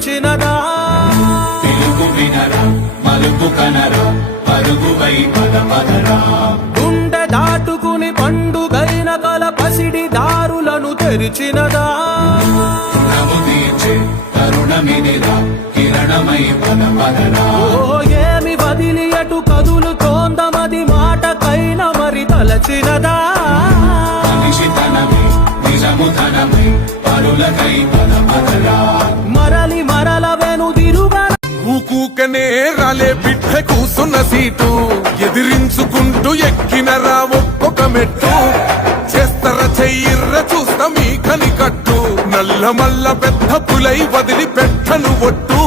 పిలిచినదా పిలుపు వినరా మలుపు కనరా పరుగువై పద పదరా గుండె దాటుకుని పండుగైన కల పసిడి దారులను తెరిచినదా రుణము తీర్చే కరుణమినిరా కిరణమై పద పదరా ఓ ఏమి వదిలి అటు కదులుతోందమది మాటకైన మరి తలచినదా మనిషితనమే నిజముధనమై పరులకై పద పదరా మరలి మరల వెనుదిరుగా ఊకూకనే రాలే బిడ్డ కూసున్న సీటు ఎదిరించుకుంటూ ఎక్కినరా ఒక్కొక్క మెట్టు చేస్తర చెయ్యిర్ర చూస్తా మీ కనికట్టు నల్ల మల్ల పెద్ద పులై వదిలి పెట్టను ఒట్టు